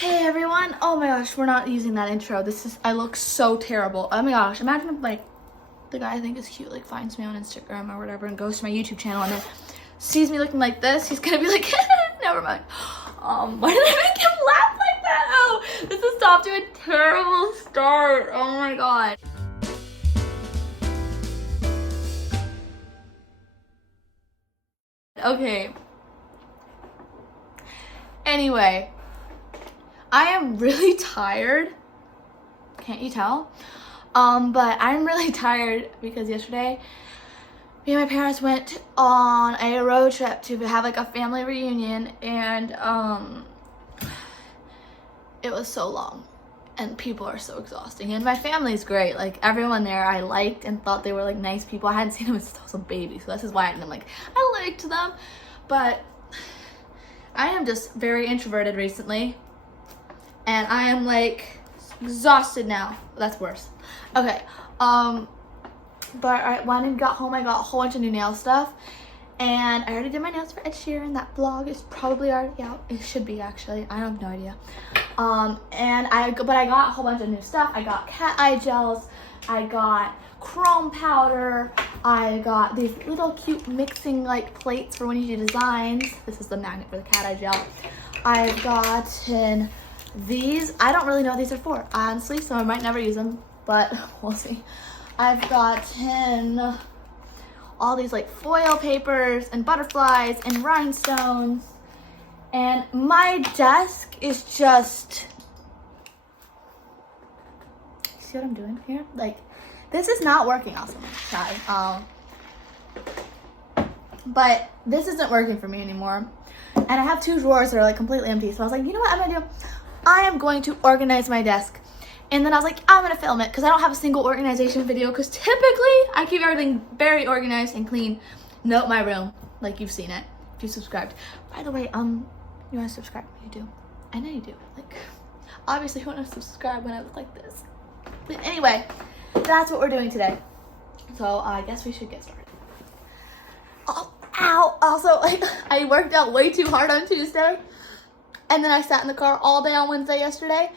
Hey everyone! Oh my gosh, we're not using that intro. I look so terrible. Oh my gosh, imagine if like the guy I think is cute like finds me on Instagram or whatever and goes to my YouTube channel and then sees me looking like this. He's gonna be like, never mind. Why did I make him laugh like that? Oh, this is off to a terrible start. Oh my god. Okay. Anyway. I am really tired. Can't you tell? But I'm really tired because yesterday me and my parents went on a road trip to have like a family reunion, and it was so long and people are so exhausting, and my family's great. Like everyone there I liked and thought they were like nice people. I hadn't seen them since I was a baby, so this is why I'm like I liked them, but I am just very introverted recently. And I am like exhausted now. That's worse. Okay. But I went and got home. I got a whole bunch of new nail stuff. And I already did my nails for Ed Sheeran. That vlog is probably already out. It should be actually. I have no idea. But I got a whole bunch of new stuff. I got cat eye gels. I got chrome powder. I got these little cute mixing like plates for when you do designs. This is the magnet for the cat eye gel. I've gotten these. I don't really know what these are for, honestly, so I might never use them, but we'll see. I've gotten all these like foil papers and butterflies and rhinestones, and my desk is just, see what I'm doing here? Like, this is not working. Also, try. But this isn't working for me anymore, and I have two drawers that are like completely empty. So I was like, you know what I'm gonna do? I am going to organize my desk. And then I was like, I'm gonna film it because I don't have a single organization video, because typically I keep everything very organized and clean. Note my room, like you've seen it if you subscribed. By the way, you wanna subscribe? You do. I know you do. Like, obviously you wanna subscribe when I look like this. But anyway, that's what we're doing today. So I guess we should get started. Oh, ow! Also, like, I worked out way too hard on Tuesday. And then I sat in the car all day on Wednesday yesterday.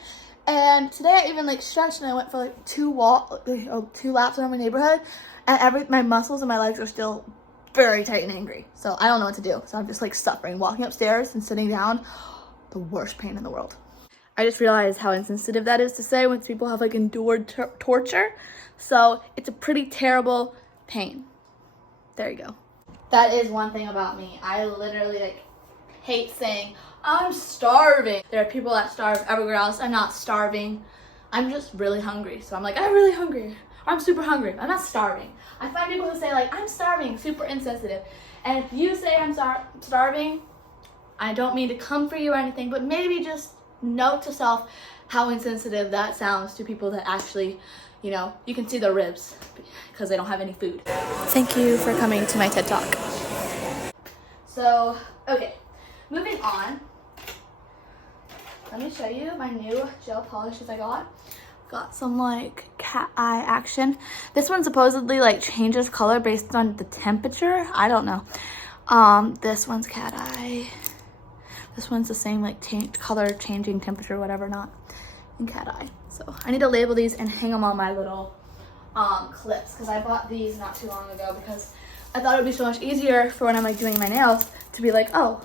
And today I even like stretched and I went for like two laps around my neighborhood. And my muscles and my legs are still very tight and angry. So I don't know what to do. So I'm just like suffering. Walking upstairs and sitting down, the worst pain in the world. I just realized how insensitive that is to say when people have like endured torture. So it's a pretty terrible pain. There you go. That is one thing about me. I literally like hate saying, I'm starving. There are people that starve everywhere else. I'm not starving. I'm just really hungry. So I'm like, I'm really hungry. I'm super hungry. I'm not starving. I find people who say like, I'm starving, super insensitive. And if you say I'm starving, I don't mean to come for you or anything, but maybe just note to self how insensitive that sounds to people that actually, you know, you can see their ribs because they don't have any food. Thank you for coming to my TED Talk. So, okay, moving on. Let me show you my new gel polishes I got. Got some like cat eye action. This one supposedly like changes color based on the temperature. I don't know. This one's cat eye. This one's the same like color changing temperature, whatever, not in cat eye. So I need to label these and hang them on my little clips, because I bought these not too long ago because I thought it would be so much easier for when I'm like doing my nails to be like, oh,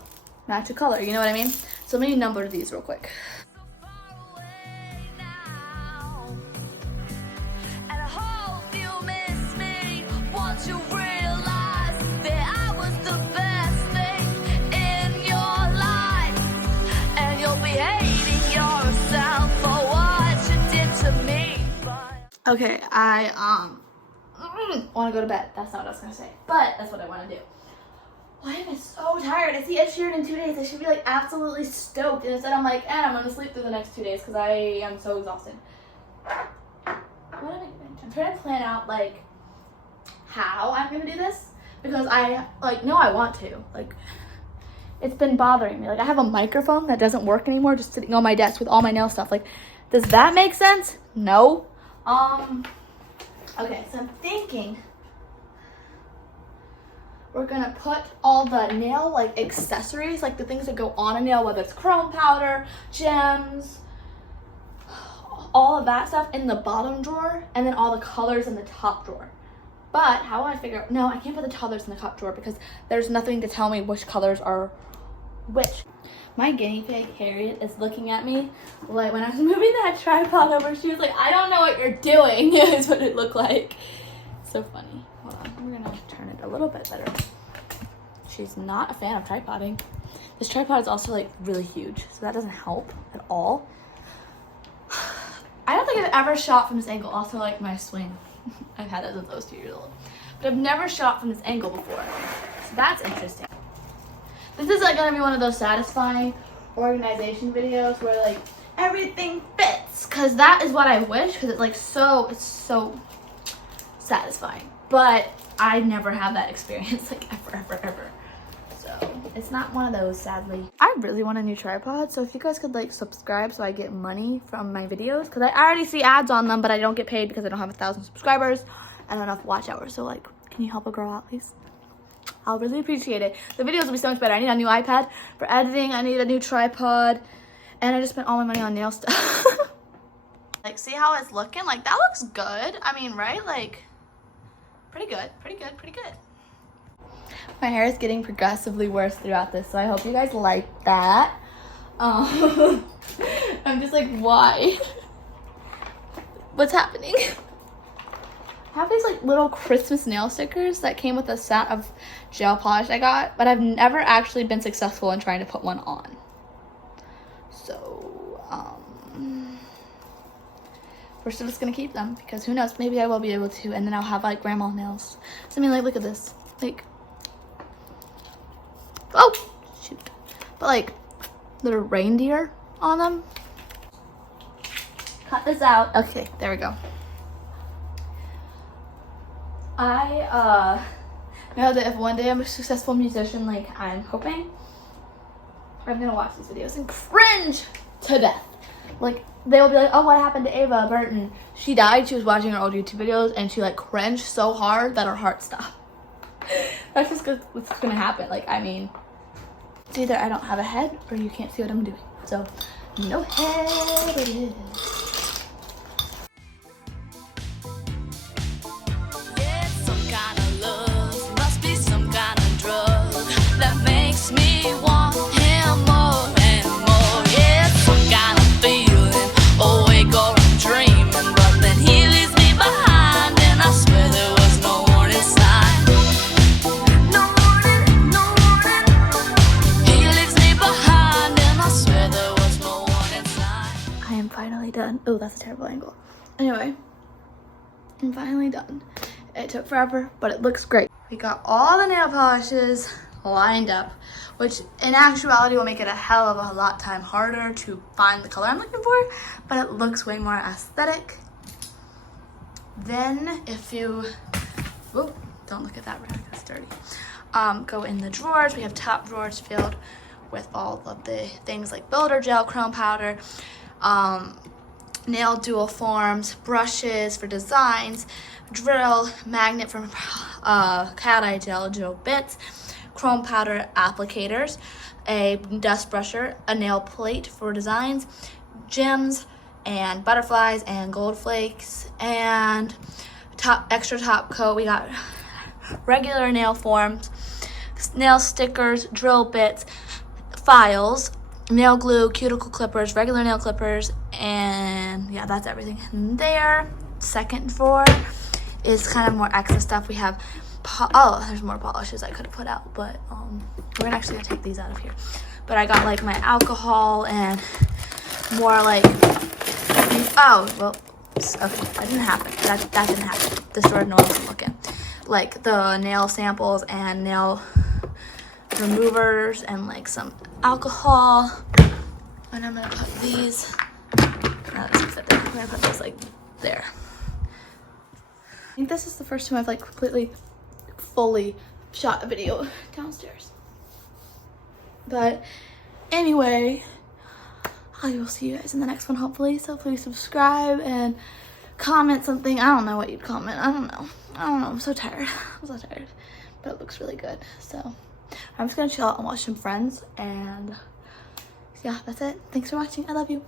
match a color, you know what I mean? So let me number these real quick. Okay, I want to go to bed. That's not what I was gonna say, but that's what I want to do. Why am I so tired? I see Ed Sheeran in 2 days. I should be like absolutely stoked. And instead I'm like, I'm gonna sleep through the next 2 days because I am so exhausted. What am I doing? I'm trying to plan out like how I'm gonna do this, because I like know I want to. Like, it's been bothering me. Like, I have a microphone that doesn't work anymore, just sitting on my desk with all my nail stuff. Like, does that make sense? No. Okay, so I'm thinking we're gonna put all the nail like accessories, like the things that go on a nail, whether it's chrome powder, gems, all of that stuff in the bottom drawer, and then all the colors in the top drawer. But how do I figure out, no, I can't put the colors in the top drawer because there's nothing to tell me which colors are which. My guinea pig, Harriet, is looking at me like when I was moving that tripod over, she was like, I don't know what you're doing, is what it looked like. So funny. Hold on, we're gonna turn it a little bit better. She's not a fan of tripoding. This tripod is also like really huge, so that doesn't help at all. I don't think I've ever shot from this angle. Also, like my swing, I've had it since I was 2 years old, but I've never shot from this angle before, so that's interesting. This is like gonna be one of those satisfying organization videos where like everything fits, cause that is what I wish, cause it's like it's so satisfying. But I never have that experience like ever. So it's not one of those, sadly. I really want a new tripod, so if you guys could like subscribe so I get money from my videos, because I already see ads on them, but I don't get paid because I don't have 1,000 subscribers and enough watch hours. So like, can you help a girl out, please? I'll really appreciate it. The videos will be so much better. I need a new iPad for editing. I need a new tripod, and I just spent all my money on nail stuff. Like, see how it's looking? Like, that looks good. I mean, right? Like, pretty good. My hair is getting progressively worse throughout this, so I hope you guys like that. I'm just like, why? What's happening? I have these like little Christmas nail stickers that came with a set of gel polish I got, but I've never actually been successful in trying to put one on. So, we're still just gonna keep them because who knows, maybe I will be able to, and then I'll have like grandma nails. So I mean, like, look at this, like, oh shoot, but like little reindeer on them. Cut this out. Okay, there we go. I know that if one day I'm a successful musician, like I'm hoping, I'm gonna watch these videos and cringe to death. Like, they will be like, oh, what happened to Ava Burton? She died. She was watching her old YouTube videos and she like cringed so hard that her heart stopped. That's just what's gonna happen. Like, I mean, it's either I don't have a head or you can't see what I'm doing. So, no head it is. Done. Oh, that's a terrible angle. Anyway, I'm finally done. It took forever, but it looks great. We got all the nail polishes lined up, which in actuality will make it a hell of a lot harder to find the color I'm looking for, but it looks way more aesthetic. Then if you, whoop, don't look at that rag, that's dirty. Go in the drawers. We have top drawers filled with all of the things like builder gel, chrome powder, nail dual forms, brushes for designs, drill, magnet from cat eye gel, drill bits, chrome powder applicators, a dust brusher, a nail plate for designs, gems and butterflies and gold flakes, and extra top coat. We got regular nail forms, nail stickers, drill bits, files, nail glue, cuticle clippers, regular nail clippers, and yeah, that's everything in there. Second drawer is kind of more extra stuff. We have, oh, there's more polishes I could have put out, but we're actually gonna take these out of here. But I got like my alcohol and more like, oh, well, okay, that didn't happen. That didn't happen. This drawer, no one was looking. Like the nail samples and nail removers and like some alcohol. And I'm gonna put these, that doesn't fit there. I'm gonna put those like there. I think this is the first time I've like completely fully shot a video downstairs. But anyway, I will see you guys in the next one hopefully. So please subscribe and comment something. I don't know what you'd comment. I don't know. I'm so tired. I'm so tired. but it looks really good. So I'm just gonna chill out and watch some Friends, and yeah, that's it. Thanks for watching. I love you.